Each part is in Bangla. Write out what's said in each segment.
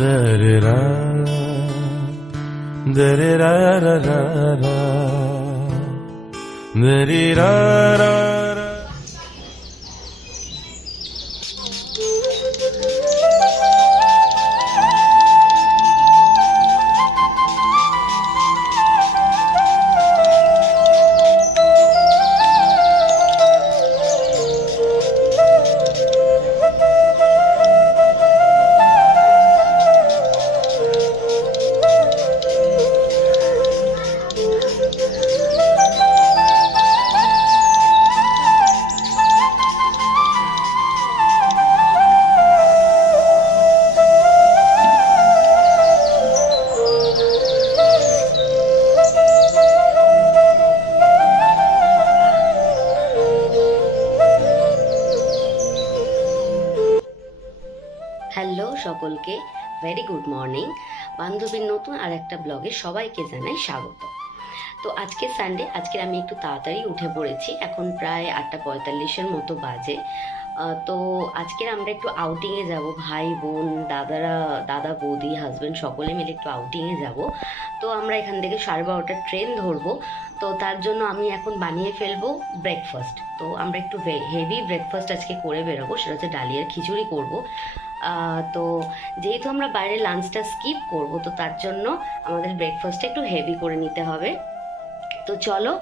Da-da-da, da-da-da-da-da-da, da-da-da-da-da. হ্যালো সকলকে, ভেরি গুড মর্নিং। বান্ধবীর নতুন আর একটা ব্লগে সবাইকে জানাই স্বাগত। তো আজকে সানডে, আজকে আমি একটু তাড়াতাড়ি উঠে পড়েছি। এখন প্রায় 8:45-এর মতো বাজে। তো আজকের আমরা একটু আউটিংয়ে যাব, ভাই বোন দাদা বৌদি হাজব্যান্ড সকলে মিলে একটু আউটিংয়ে যাব। তো আমরা এখান থেকে 12:30টার ট্রেন ধরবো। তো তার জন্য আমি এখন বানিয়ে ফেলবো ব্রেকফাস্ট। তো আমরা একটু হেভি ব্রেকফাস্ট আজকে করে বেরোবো, সেটা হচ্ছে ডালিয়ার খিচুড়ি করব। তো যেহেতু আমরা বাইরে লাঞ্চটা স্কিপ করব, তো তার জন্য আমাদের ব্রেকফাস্টটা একটু হেভি করে নিতে হবে। তো চলো,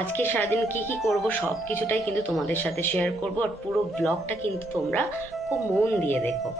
আজকে সারাদিন কি কি করব সব কিছুটাই কিন্তু তোমাদের সাথে শেয়ার করব, আর পুরো ব্লগটা কিন্তু তোমরা খুব মন দিয়ে দেখো।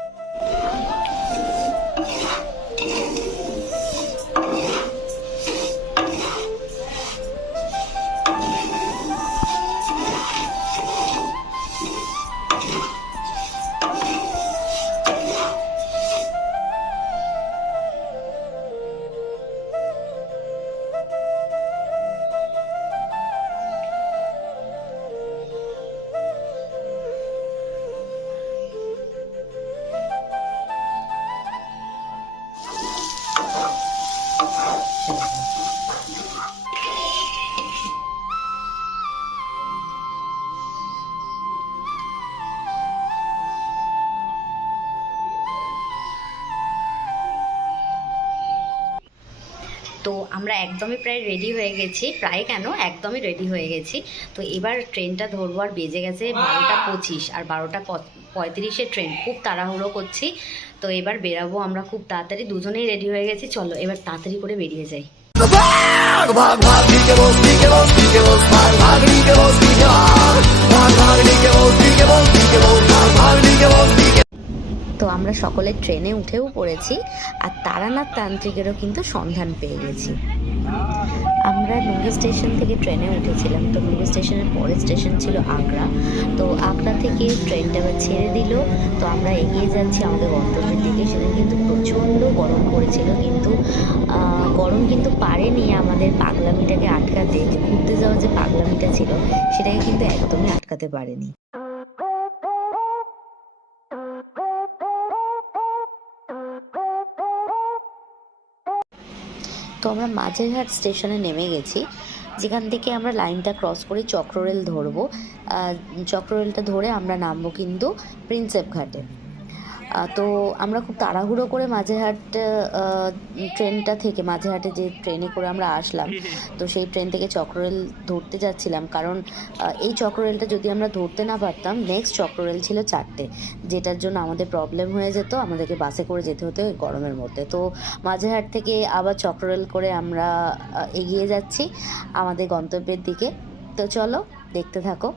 তো আমরা একদমই প্রায় রেডি হয়ে গেছি, প্রায় কেন একদমই রেডি হয়ে গেছি। তো এবার ট্রেনটা ধরবো, আর বেজে গেছে 12:25, আর 12:35-এর ট্রেন। খুব তাড়াহুড়ো করছি, তো এবার বেরাবো আমরা খুব তাড়াতাড়ি। দুজনেই রেডি হয়ে গেছি, চলো এবার তাড়াতাড়ি করে বেরিয়ে যাই। তো আমরা সকলে ট্রেনে উঠেও পড়েছি, আর তারানাথ তান্ত্রিকেরও কিন্তু সন্ধান পেয়ে গেছি। আমরা নুঙ্গি স্টেশন থেকে ট্রেনে উঠেছিলাম। তো নুঙ্গি স্টেশনের পরের স্টেশন ছিল আগ্রা। তো আগ্রা থেকে ট্রেনটা আবার ছেড়ে দিল। তো আমরা এগিয়ে যাচ্ছি আমাদের গন্তব্যের দিকে। সেদিন কিন্তু প্রচণ্ড গরম পড়েছিল, কিন্তু গরম কিন্তু পারেনি আমাদের পাগলামিটাকে আটকাতে। ঘুরতে যাওয়ার যে পাগলামিটা ছিল, সেটাকে কিন্তু একদমই আটকাতে পারেনি। তো আমরা মাঝেরহাট স্টেশনে নেমে গেছি, যেখান থেকে আমরা লাইনটা ক্রস করে চক্ররেল ধরবো। চক্ররেলটা ধরে আমরা নামবো কিন্তু প্রিন্সেপ ঘাটে। তো আমরা খুব তাড়াহুড়ো করে মাঝেরহাট ট্রেনটা থেকে, মাঝেরহাটে যে ট্রেনে করে আমরা আসলাম, তো সেই ট্রেন থেকে চক্ররেল ধরতে যাচ্ছিলাম। কারণ এই চক্ররেলটা যদি আমরা ধরতে না পারতাম, নেক্সট চক্ররেল ছিল 4টে, যেটার জন্য আমাদের প্রবলেম হয়ে যেত, আমাদেরকে বাসে করে যেতে হতো গরমের মধ্যে। তো মাঝেরহাট থেকে আবার চক্ররেল করে আমরা এগিয়ে যাচ্ছি আমাদের গন্তব্যের দিকে। তো চলো দেখতে থাকো।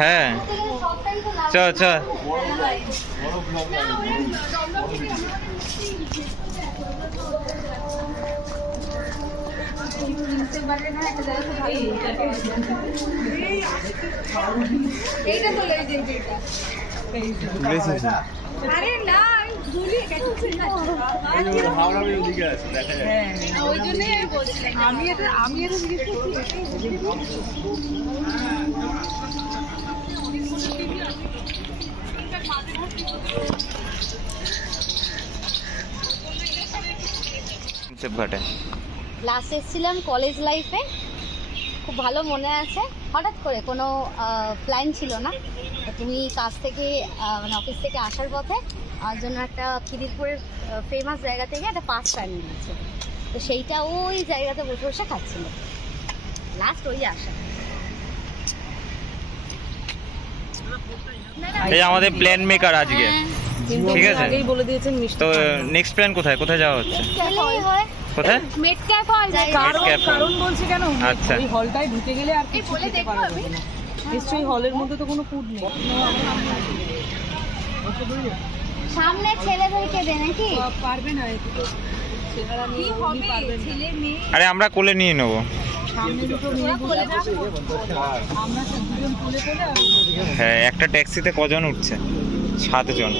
হ্যাঁ চ চ আরে না ভুলি গেছি ওই জন্য আমি এটা জিজ্ঞেস করছি ঘটে লাস্ট এসেছিলাম কলেজ লাইফে, খুব ভালো মনে আছে। হঠাৎ করে কোনো প্ল্যান ছিল না, তো তুমি কাজ থেকে মানে অফিস থেকে আসার পথে আমার জন্য একটা খিদিরপুরের ফেমাস জায়গা থেকে একটা পাস প্যান নিয়েছে, তো সেইটা ওই জায়গাতে বসে বসে খাচ্ছিল। লাস্ট ওই আসা। এই আমাদের প্ল্যান মেকার আজকে, ঠিক আছে? আগেই বলে দিয়েছেন মিষ্টি তো নেক্সট প্ল্যান কোথায় কোথায় যাওয়া হচ্ছে? কোথায়? মেট ক্যাপ হল কারণ বলছি কেন, আচ্ছা। ওই হলটায় ঢুকে গেলে আর কিছু খেতে পারবে না। নিশ্চয়ই হলের মধ্যে তো কোনো ফুড নেই। সামনে ছেলেদেরকে দে নাকি? পারবে না ছেলেরা নিয়ে পারবে ছেলে মেয়ে আরে আমরা কোলে নিয়ে নেবো। সামনে দুটো মেয়ে বসে আছে, আমরা সব দুজন কোলে কোলে আর হ্যাঁ, একটা ট্যাক্সিতে কজন উঠছে? 7 জন।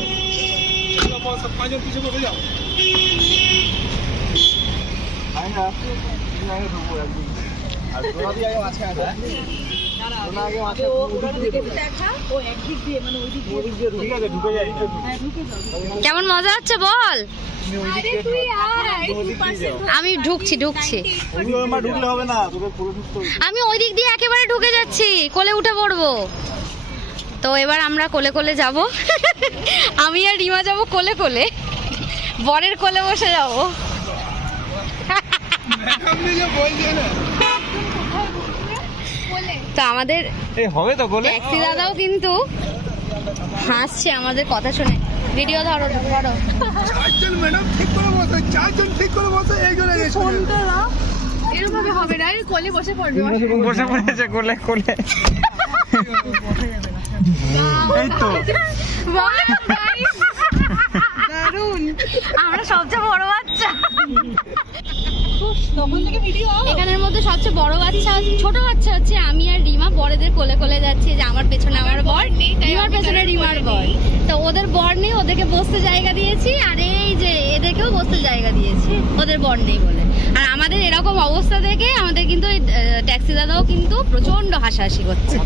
কেমন মজা হচ্ছে বল? আমি ঢুকছি আমি ওই দিক দিয়ে একেবারে ঢুকে যাচ্ছি, কোলে উঠে পড়বো। তো এবার আমরা কোলে কোলে যাব। আমি আর রিমা যাব কোলে কোলে, বরের কোলে বসে যাব। তো আমাদের হবে তো কোলে? ট্যাক্সি দাদাও কিন্তু হাসছে আমাদের কথা শুনে। ভিডিও ধরো ধরো। এরকম হবে না, কোলে বসে পড়বে। বসে পড়েছে কোলে কোলে। এই তো আমরা সবচেয়ে বড় বাচ্চা এখানের মধ্যে। সবচেয়ে বড় বাচ্চা ছোট বাচ্চা হচ্ছে আমি আর রিমা, বড়দের কোলে কোলে যাচ্ছি। যে আমার পেছনে আমার বর, রিমার পেছনে রিমার বর। তো ওদের বর নেই, ওদেরকে বসতে জায়গা দিয়েছি। আর এই যে এদেরকেও বসতে জায়গা দিয়েছি, ওদের বর নেই বলে। আর আমাদের এরকম অবস্থা দেখে আমাদের কিন্তু ট্যাক্সি দাদাও কিন্তু প্রচন্ড হাসাহাসি করছে।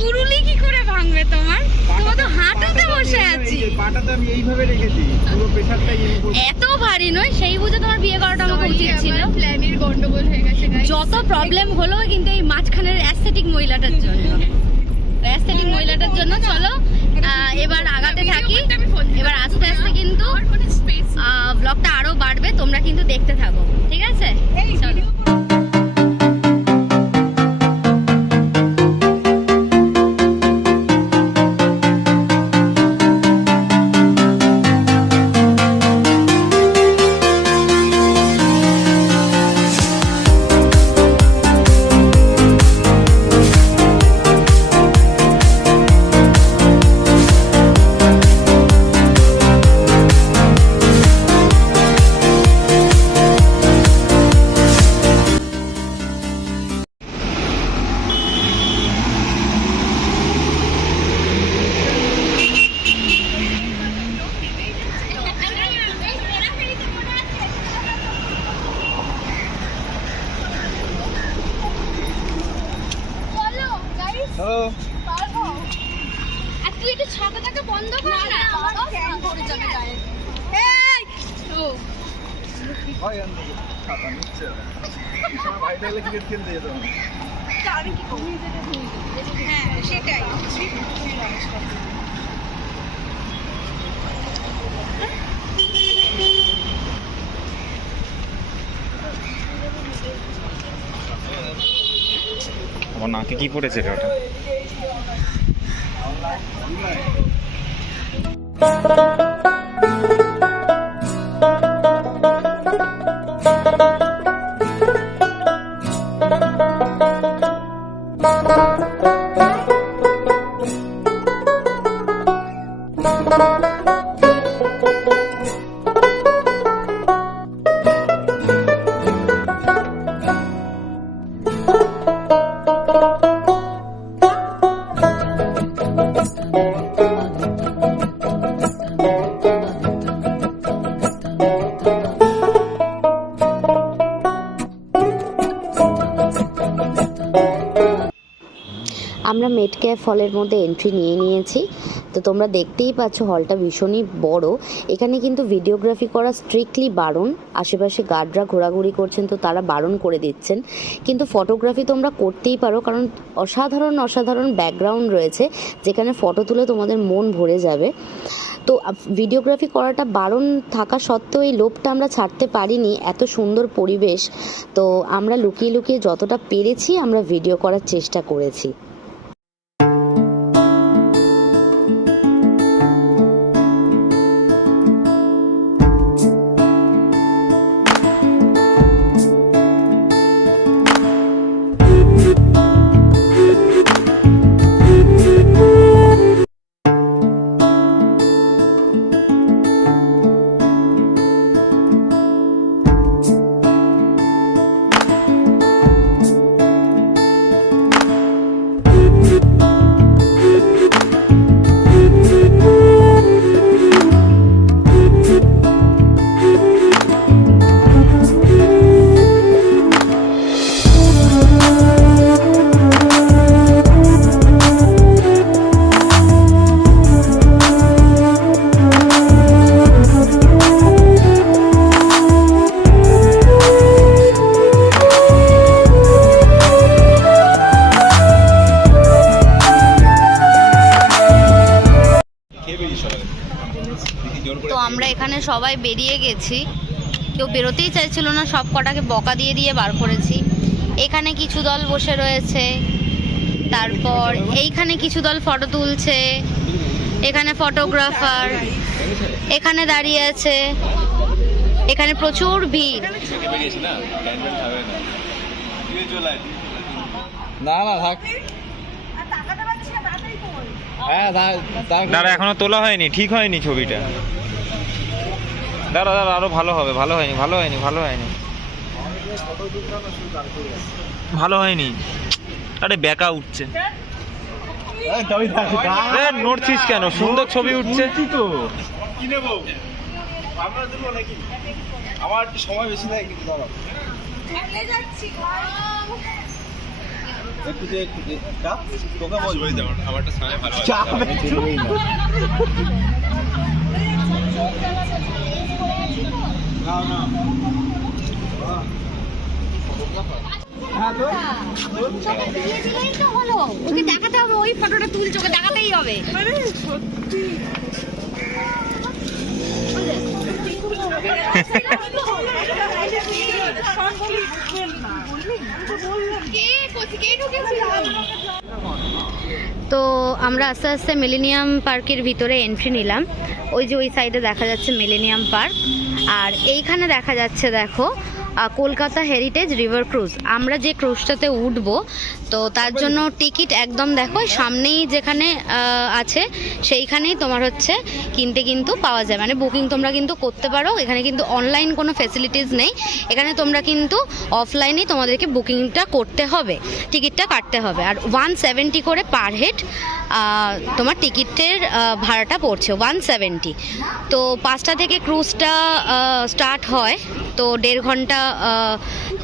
গুরুলি কি করে ভাঙবে তোমার? তোমার তো হাঁটুতে বসে আছি। এত ভারী নয়, সেই বুঝে তোমার বিয়ে করাটা আমাকে উচিত ছিল। প্ল্যানের গন্ডগোল হয়ে গেছে। যত প্রবলেম হলো কিন্তু এই মাঝখানের অ্যাস্থেটিক মহিলাটার জন্য। অ্যাস্থেটিক মহিলাটার জন্য চলো এবার আগাতে থাকি। এবার আস্তে আস্তে কিন্তু ব্লগটা আরো বাড়বে, তোমরা কিন্তু দেখতে থাকো, ঠিক আছে? চলো। আর তুই একটু ছাতাটাকে বন্ধ কর না, আমার ফ্যান পড়ে যাবে গায়ে। এই ও ভাই আন ছাতা নিচ্ছে কিষান ভাই তাহলে ক্রিকেট খেলতে যেত আমি কি করি হ্যাঁ সেটাই আমার নাকে কি পড়েছে রে ওটা? আমরা মেটক্যাফ হলের মধ্যে এন্ট্রি নিয়ে নিয়েছি। তো তোমরা দেখতেই পাচ্ছ হলটা ভীষণই বড়। এখানে কিন্তু ভিডিওগ্রাফি করা স্ট্রিক্টলি বারণ। আশেপাশে গার্ডরা ঘোরাঘুরি করছেন, তো তারা বারণ করে দিচ্ছেন। কিন্তু ফটোগ্রাফি তোমরা করতেই পারো, কারণ অসাধারণ ব্যাকগ্রাউন্ড রয়েছে যেখানে ফটো তুলে তোমাদের মন ভরে যাবে। তো ভিডিওগ্রাফি করাটা বারণ থাকা সত্ত্বেও এই লোভটা আমরা ছাড়তে পারিনি। এত সুন্দর পরিবেশ, তো আমরা লুকিয়ে লুকিয়ে যতটা পেরেছি আমরা ভিডিও করার চেষ্টা করেছি। তো আমরা এখানে সবাই বেরিয়ে গেছি, কেউ বেরোতেই চাইছিল না, সব কটাকে বকা দিয়ে দিয়ে বার করেছি। এখানে কিছু দল বসে রয়েছে, তারপর এইখানে কিছু দল ফটো তুলছে, এখানে ফটোগ্রাফার এখানে দাঁড়িয়ে আছে, এখানে প্রচুর ভিড়। না না থাক, হ্যাঁ দাঁড়া, এখনো তোলা হয়নি, ঠিক হয়নি ছবিটা। দাঁড়া আরো ভালো হবে। ভালো হয়নি। আরে বেকা উঠছে, নড়ছিস কেন? সুন্দর ছবি উঠছে তো। আমার একটু সময় বেশি নেই, কিন্তু তোকে বলবো আমারটা সময় ভালো ওকে দেখাতে হবে, ওই ফটোটা তুলছে, ওকে দেখাতেই হবে। তো আমরা আস্তে আস্তে মিলেনিয়াম পার্কের ভিতরে এন্ট্রি নিলাম। ওই যে ওই সাইডে দেখা যাচ্ছে মিলেনিয়াম পার্ক, আর এইখানে দেখা যাচ্ছে দেখো কলকাতা হেরিটেজ রিভার ক্রুজ। আমরা যে ক্রুজটাতে উঠবো, তো তার জন্য টিকিট একদম দেখো সামনেই যেখানে আছে সেইখানেই তোমার হচ্ছে কিনতে কিন্তু পাওয়া যায়, মানে বুকিং তোমরা কিন্তু করতে পারো। এখানে কিন্তু অনলাইন কোনো ফ্যাসিলিটিস নেই, এখানে তোমরা কিন্তু অফলাইনেই তোমাদেরকে বুকিংটা করতে হবে, টিকিটটা কাটতে হবে। আর 170 করে পার হেড তোমার টিকিটের ভাড়াটা পড়ছে 170। তো 5টা থেকে ক্রুজটা স্টার্ট হয়, তো 1.5 ঘন্টা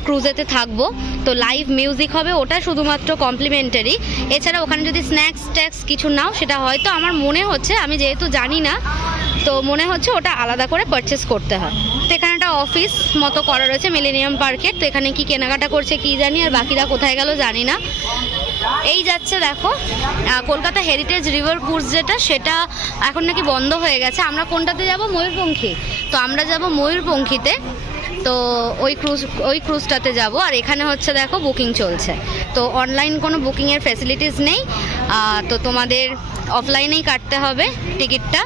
ক্রুজেতে থাকবো। তো লাইভ মিউজিক হবে, ওটা শুধুমাত্র কমপ্লিমেন্টারি। এছাড়া ওখানে যদি স্ন্যাক্স ট্যাক্স কিছু নাও, সেটা হয়তো আমার মনে হচ্ছে, আমি যেহেতু জানি না, তো মনে হচ্ছে ওটা আলাদা করে পারচেস করতে হয়। তো এখানে একটা অফিস মতো করা রয়েছে মিলেনিয়াম পার্কের, তো এখানে কি কেনাকাটা করছে কি জানি, আর বাকিরা কোথায় গেল জানি না। এই যাচ্ছে দেখো কলকাতা হেরিটেজ রিভার ক্রুজ, যেটা সেটা এখন নাকি বন্ধ হয়ে গেছে। আমরা কোনটাতে যাব? ময়ূরপঙ্খী। তো আমরা যাব ময়ূরপঙ্খীতে, তো ওই ক্রুজটাতে যাব। আর এখানে হচ্ছে দেখো বুকিং চলছে, তো অনলাইন কোনো বুকিংয়ের ফ্যাসিলিটিস নেই, তো তোমাদের অফলাইনেই কাটতে হবে টিকিটটা।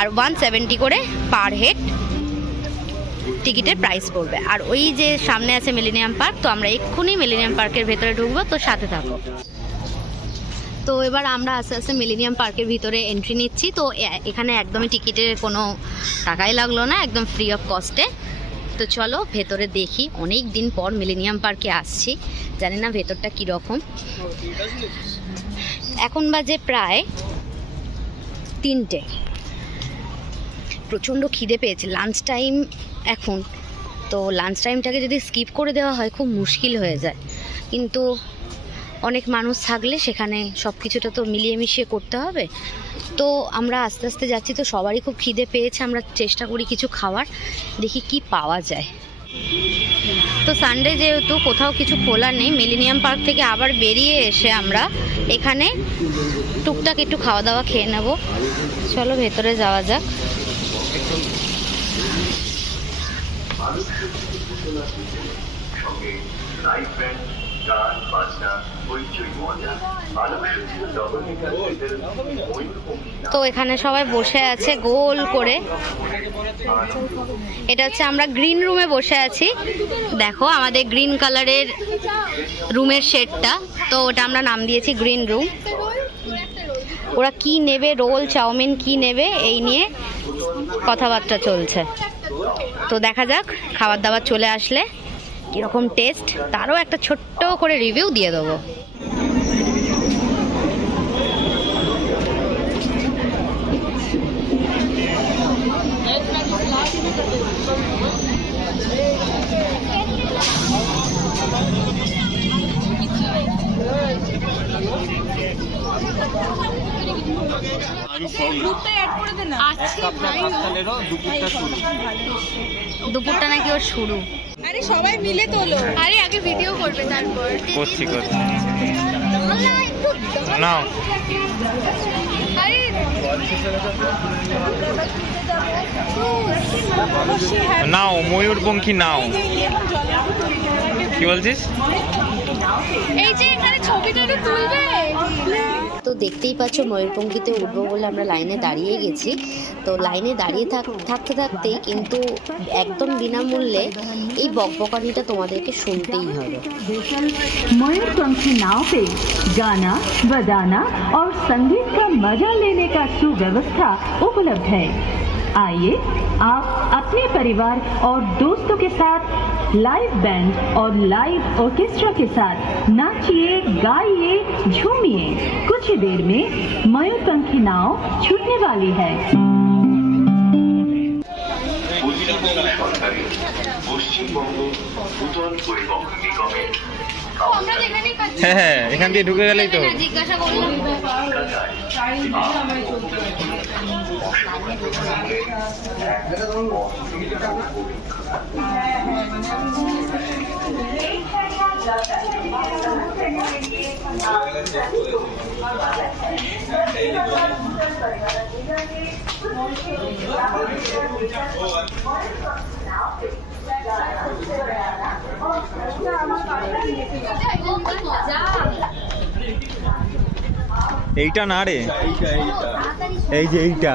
আর 170 করে পার হেড টিকিটের প্রাইস পড়বে। আর ওই যে সামনে আছে মিলেনিয়াম পার্ক, তো আমরা এক্ষুনি মিলেনিয়াম পার্কের ভেতরে ঢুকবো, তো সাথে থাকো। তো এবার আমরা আস্তে আস্তে মিলেনিয়াম পার্কের ভিতরে এন্ট্রি নিচ্ছি। তো এখানে একদমই টিকিটের কোনো টাকাই লাগলো না, একদম ফ্রি অফ কস্টে। তো চলো ভেতরে দেখি, অনেক দিন পর মিলেনিয়াম পার্কে আসছি, জানি না ভেতরটা কীরকম। এখন বাজে প্রায় 3টে, প্রচণ্ড খিদে পেয়েছে, লাঞ্চ টাইম এখন। তো লাঞ্চ টাইমটাকে যদি স্কিপ করে দেওয়া হয় খুব মুশকিল হয়ে যায়, কিন্তু অনেক মানুষ থাকলে সেখানে সব কিছুটা তো মিলিয়ে মিশিয়ে করতে হবে। তো আমরা আস্তে আস্তে যাচ্ছি, তো সবারই খুব খিদে পেয়েছে, আমরা চেষ্টা করি কিছু খাওয়ার, দেখি কি পাওয়া যায়। তো সানডে যেহেতু কোথাও কিছু খোলা নেই, মিলেনিয়াম পার্ক থেকে আবার বেরিয়ে এসে আমরা এখানে টুকটাক একটু খাওয়া দাওয়া খেয়ে নেব। চলো ভেতরে যাওয়া যাক। তো এখানে সবাই বসে আছে গোল করে। এটা হচ্ছে আমরা গ্রিন রুমে বসে আছি। দেখো আমাদের গ্রিন কালারের রুমের শেডটা, তো ওটা আমরা নাম দিয়েছি গ্রিন রুম। ওরা কি নেবে, রোল চাউমিন কি নেবে এই নিয়ে কথাবার্তা চলছে। তো দেখা যাক খাবার দাবার চলে আসলে কীরকম টেস্ট, তারও একটা ছোট্ট করে রিভিউ দিয়ে দেবো। দুপুরটা নাকি ওর শুরু। আরে সবাই মিলে তোলো। আরে আগে ভিডিও করবে তারপর। করছি নাও। নাও ময়ূরপঙ্খী নাও। কি বলছিস? এই যে এখানে ছবিটা তুলবে। তো দেখতেই পাচ্ছ ময়ূরপঙ্খীতে উঠবো বলে আমরা লাইনে দাঁড়িয়ে গেছি। তো লাইনে দাঁড়িয়ে থাকতে থাকতেই কিন্তু একদম বিনামূল্যে এই বকবকানিটা তোমাদেরকে শুনতেই হবে। मयूरपंखी नाव पे गाना बजाना और संगीत का मजा लेने का सुव्यवस्था उपलब्ध है। आइए आप अपने परिवार और दोस्तों के साथ लाइव बैंड और लाइव ऑर्केस्ट्रा के साथ नाचिए, गाइए, झूमिए। कुछ ही देर में मयूरपंखी नाव छूटने वाली है। হ্যাঁ, এখান দিয়ে ঢুকে গেলেই তো। জিজ্ঞাসা করলাম। এইটা না রে, এই যে এইটা,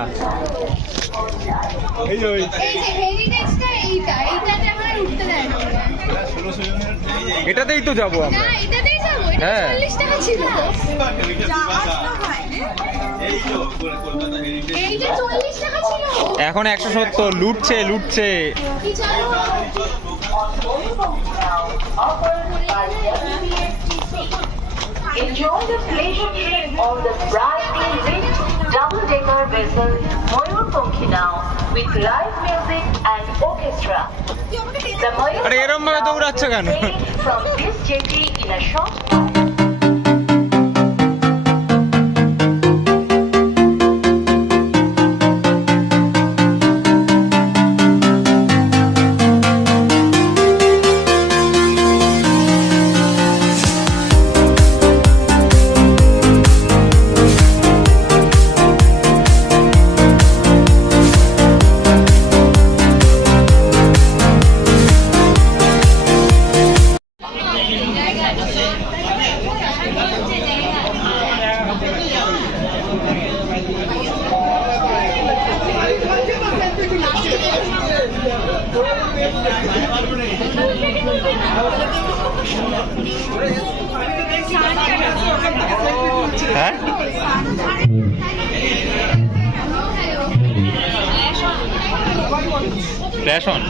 এটাতেই তো যাবো আমরা। হ্যাঁ এখন 170 লুটছে। Enjoy the pleasure trip on the brightly lit double-decker vessel Mayurponghi now with live music and orchestra. The আরে এরম ভাবে দৌড়াচ্ছ কেন? from this jetty in a short হ্যাঁ flash on.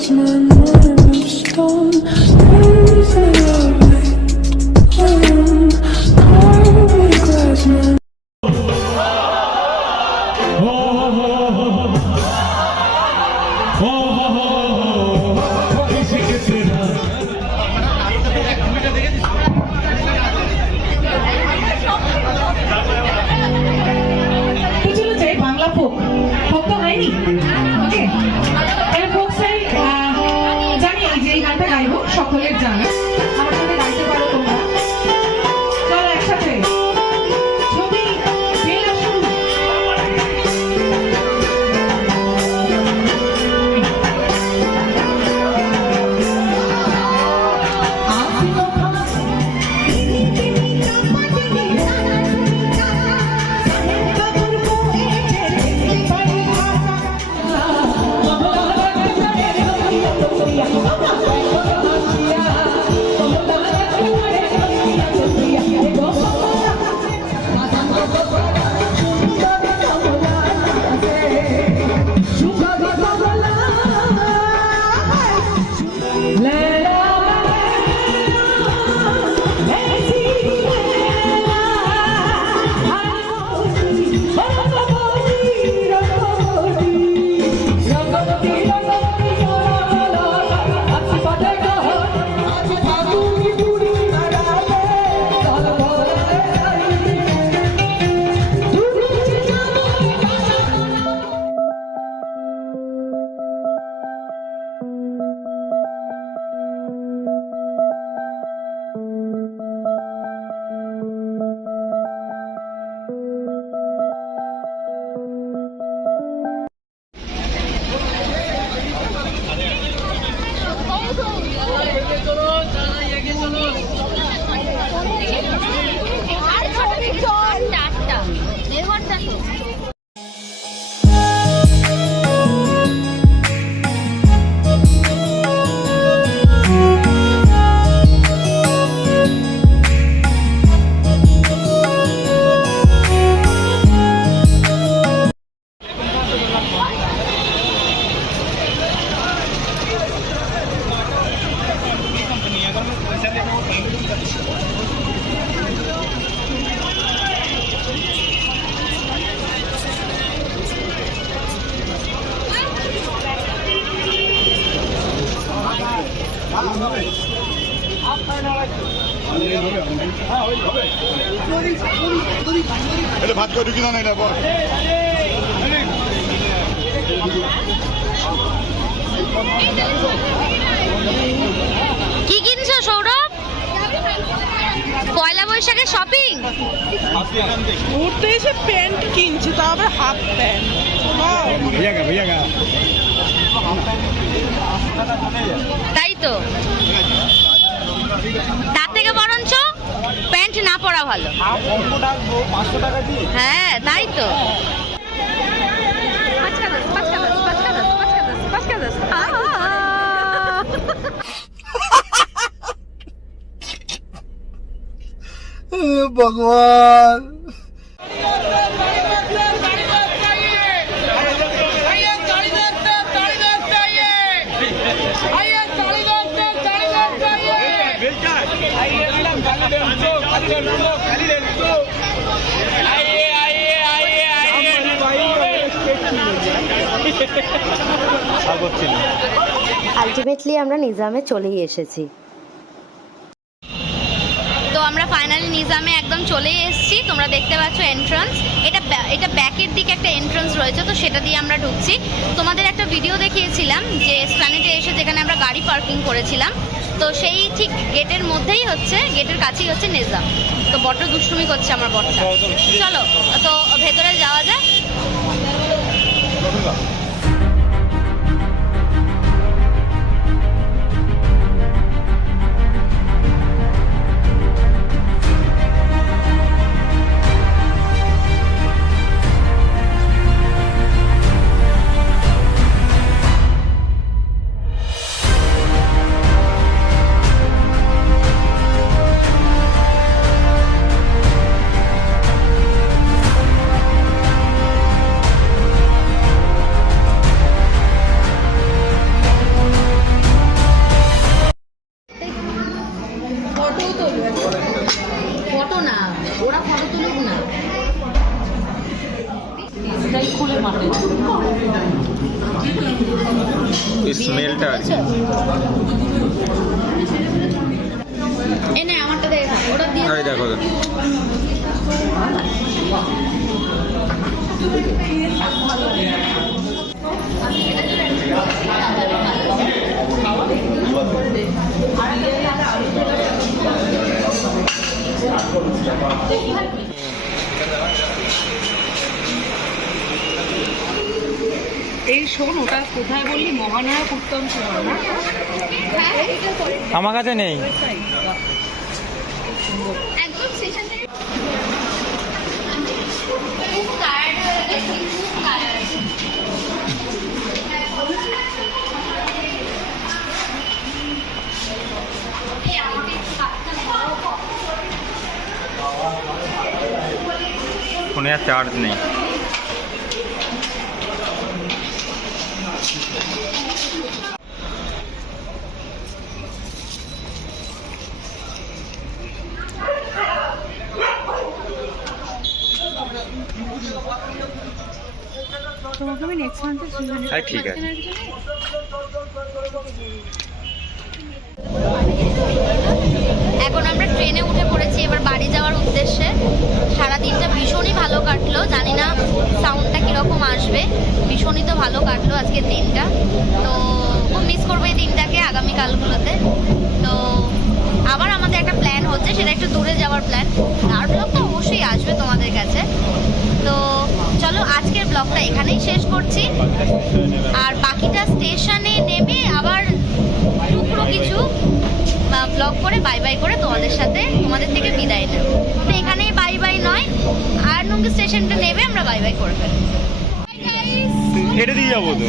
glass, my mind of stone. Is it lovely? Glass, my কিছু চাই বাংলা ফোক ফোক তো হয়নি ওকে এই ফোক চাই জানি যে এই গানটা গাইবো সকলের জানা আমার সাথে গাইতে পারো তোমরা চলো একসাথে ছবি বেলা শুরু এটা ভাত করে ঢুকি না এটা বল কি কিনছো সৌরভ? পয়লা বৈশাখের শপিং? ঘুরতে এসে প্যান্ট কিনছি, তা আবার হাফ প্যান্ট। তাই তো, তার থেকে বরঞ্চ প্যান্ট না পরা ভালো। হ্যাঁ তাই তো। ভগবান আলটিমেটলি আমরা নিজামে চলেই এসেছি। তো আমরা ফাইনালি নিজামে একদম চলেই এসেছি। তোমরা দেখতে পাচ্ছ এন্ট্রান্স, এটা ব্যাকের দিকে একটা এন্ট্রান্স রয়েছে, তো সেটা দিয়ে আমরা ঢুকছি। তোমাদের একটা ভিডিও দেখিয়েছিলাম যে এসপ্ল্যানেডে এসে যেখানে আমরা গাড়ি পার্কিং করেছিলাম, তো সেই ঠিক গেটের মধ্যেই হচ্ছে, গেটের কাছেই হচ্ছে নিজাম। তো বড্ড দুষ্টুমি করছে আমার বড়টা। চলো তো ভেতরে যাওয়া যাক। এই স্মেলটা আর কি। এনে আমারটা দেখ, ওটা দিয়ে এই দেখো এই শোন, ওটা কোথায় বললি? মহানায়ক উত্তম কুমার না? আমার কাছে নেই। একদম স্টেশন থেকে খুব টায়ার্ড হয়ে গেছি, খুব টায়ার্ড। ফোনে আর চার্জ নেই। তোমাকে আমি নেক্সট মান্থে হ্যাঁ ঠিক আছে। এখন আমরা ট্রেনে উঠে পড়েছি এবার বাড়ি যাওয়ার উদ্দেশ্যে। সারাদিনটা ভীষণই ভালো কাটলো, জানি না সাউন্ডটা কীরকম আসবে। ভীষণই তো ভালো কাটলো আজকের দিনটা, তো খুব মিস করবো এই দিনটাকে আগামীকালগুলোতে। তো আবার আমাদের একটা প্ল্যান হচ্ছে, সেটা একটু দূরে যাওয়ার প্ল্যান। আর ব্লগ তো অবশ্যই আসবে তোমাদের কাছে। তো চলো আজকের ব্লগটা এখানেই শেষ করছি, আর বাকিটা স্টেশনে নেমে আবার টুকরো কিছু ব্লগ করে বাই বাই করে তোমাদের থেকে বিদায় নেব। তো এখানেই বাই বাই নয়, আর নঙ্গি স্টেশনটা নেবে আমরা বাই বাই করে ফেলবো। হেঁটে দিয়ে যাবো তো।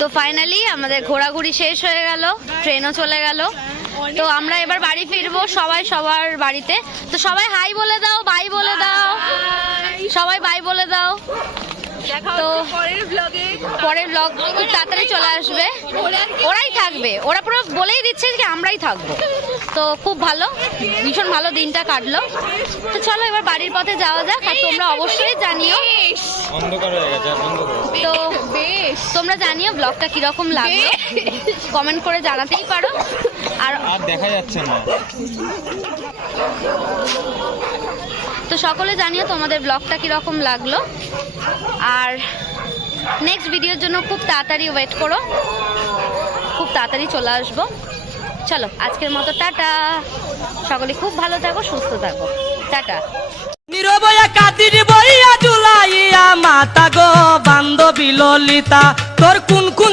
তো ফাইনালি আমাদের ঘোরাঘুরি শেষ হয়ে গেল, ট্রেনও চলে গেল। তো আমরা এবার বাড়ি ফিরবো, সবাই সবার বাড়িতে। তো সবাই হাই বলে দাও, বাই বলে দাও, সবাই বাই বলে দাও। তো পরের ব্লগ খুব তাড়াতাড়ি চলে আসবে। ওরাই থাকবে, ওরা পুরো বলেই দিচ্ছে যে আমরাই থাকবো। তো খুব ভালো, ভীষণ ভালো দিনটা কাটলো। তো চলো এবার বাড়ির পথে যাওয়া যাক। আর তোমরা অবশ্যই জানিও, অন্ধকার হয়ে গেছে, বন্ধ করো। তো তোমরা জানিও ব্লগটা কিরকম লাগলো, কমেন্ট করে জানাতেই পারো। আর দেখা যাচ্ছে না। তো সকলে জানিও তোমাদের ব্লগটা কিরকম লাগলো। আর নেক্সট ভিডিওর জন্য খুব তাড়াতাড়ি ওয়েট করো, খুব তাড়াতাড়ি চলে আসবো। চলো আজকের মতো টাটা, সকলে খুব ভালো থাকো, সুস্থ থাকো, টাটা। নীরবয়া কাতির বইয়া জুলাইয়া মাতা গো বান্ধবী ললিতা তোর কোন কোন